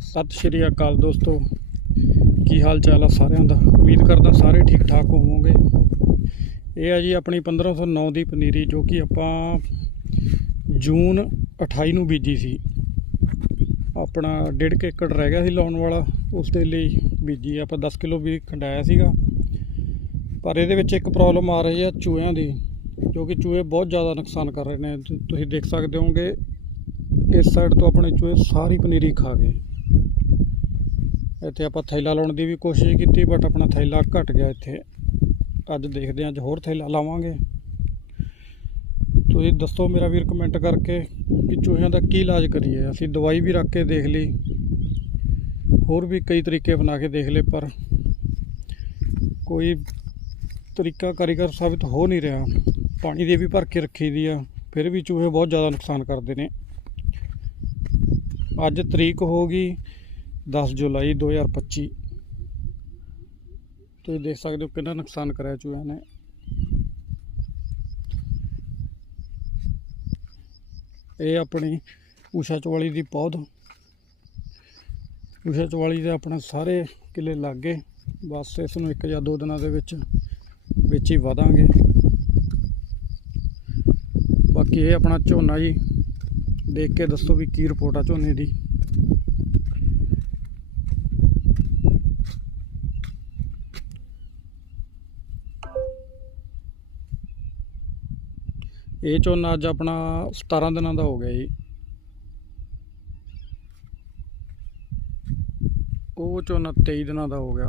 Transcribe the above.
ਸਤਿ ਸ਼੍ਰੀ ਅਕਾਲ ਦੋਸਤੋ। ਕੀ ਹਾਲ ਚਾਲ ਆ ਸਾਰਿਆਂ ਦਾ? ਉਮੀਦ ਕਰਦਾ ਸਾਰੇ ਠੀਕ ਠਾਕ ਹੋਵੋਗੇ। ਇਹ ਆ ਜੀ ਆਪਣੀ 1509 ਦੀ ਪਨੀਰੀ ਜੋ ਕਿ ਆਪਾਂ ਜੂਨ 28 ਨੂੰ ਬੀਜੀ ਸੀ। ਆਪਣਾ 1.5 ਏਕੜ ਰਹਿ ਗਿਆ ਸੀ ਲਾਉਣ ਵਾਲਾ, ਉਸ ਦੇ ਲਈ ਬੀਜੀ। ਆਪਾਂ 10 ਕਿਲੋ ਵੀ ਖੰਡਾਇਆ ਸੀਗਾ। ਪਰ ਇਹਦੇ ਵਿੱਚ ਇੱਕ ਪ੍ਰੋਬਲਮ ਆ ਰਹੀ ਹੈ ਚੂਹਿਆਂ ਦੀ, ਜੋ ਕਿ ਚੂਹੇ ਬਹੁਤ ਜ਼ਿਆਦਾ ਨੁਕਸਾਨ ਕਰ ਰਹੇ ਨੇ। ਤੁਸੀਂ ਦੇਖ ਸਕਦੇ ਹੋਗੇ ਇਸ ਸਾਈਡ ਤੋਂ ਆਪਣੇ ਚੂਹੇ ਸਾਰੀ ਪਨੀਰੀ ਖਾ ਗਏ। ਇੱਥੇ ਆਪਾਂ ਥੈਲਾ ਲਾਉਣ ਦੀ ਵੀ ਕੋਸ਼ਿਸ਼ ਕੀਤੀ ਬਟ ਆਪਣਾ ਥੈਲਾ ਘਟ ਗਿਆ ਇੱਥੇ। ਅੱਜ ਦੇਖਦੇ ਹਾਂ, ਅੱਜ ਹੋਰ ਥੈਲਾ ਲਾਵਾਂਗੇ। ਤੁਸੀਂ ਦੱਸੋ ਮੇਰਾ ਵੀਰ ਕਮੈਂਟ ਕਰਕੇ ਕਿ ਚੂਹਿਆਂ ਦਾ ਕੀ ਇਲਾਜ ਕਰੀਏ। ਅਸੀਂ ਦਵਾਈ ਵੀ ਰੱਖ ਕੇ ਦੇਖ ਲਈ। ਹੋਰ ਵੀ ਕਈ ਤਰੀਕੇ ਬਣਾ ਕੇ ਦੇਖ ਲਏ, ਪਰ ਕੋਈ ਤਰੀਕਾ ਕਾਰੀਗਰ ਸਾਬਿਤ ਹੋ ਨਹੀਂ ਰਿਹਾ। ਪਾਣੀ ਦੇ ਵੀ ਭਰ ਕੇ ਰੱਖੀ ਦੀ ਆ, ਫਿਰ ਵੀ ਚੂਹੇ ਬਹੁਤ ਜ਼ਿਆਦਾ ਨੁਕਸਾਨ ਕਰਦੇ ਨੇ। ਅੱਜ ਤਰੀਕ ਹੋ ਗਈ। 10 ਜੁਲਾਈ 2025 ਤੁਸੀਂ ਦੇਖ ਸਕਦੇ ਹੋ ਕਿੰਨਾ ਨੁਕਸਾਨ ਕਰਿਆ ਚੂਹਿਆਂ ਨੇ। ਇਹ ਆਪਣੀ ਊਸ਼ਾ ਚਵਾਲੀ ਦੀ ਪੌਦ ਊਸ਼ਾ ਚਵਾਲੀ ਦੇ ਆਪਣੇ ਸਾਰੇ ਕਿੱਲੇ ਲੱਗ। ਗਏ ਬਸ ਇਸ ਨੂੰ ਇੱਕ ਜਾਂ ਦੋ ਦਿਨਾਂ ਦੇ ਵਿੱਚ ਵਿੱਚ ਹੀ ਵਾਦਾਂਗੇ ਬਾਕੀ ਇਹ ਆਪਣਾ ਝੋਨਾ ਜੀ, ਦੇਖ ਕੇ ਦੱਸੋ ਵੀ ਕੀ ਰਿਪੋਰਟ ਆ ਝੋਨੇ ਦੀ। ਇਹ ਝੋਨਾ ਅੱਜ ਆਪਣਾ 17 ਦਿਨਾਂ ਦਾ ਹੋ ਗਿਆ ਜੀ। ਉਹ ਝੋਨਾ 23 ਦਿਨਾਂ ਦਾ ਹੋ ਗਿਆ।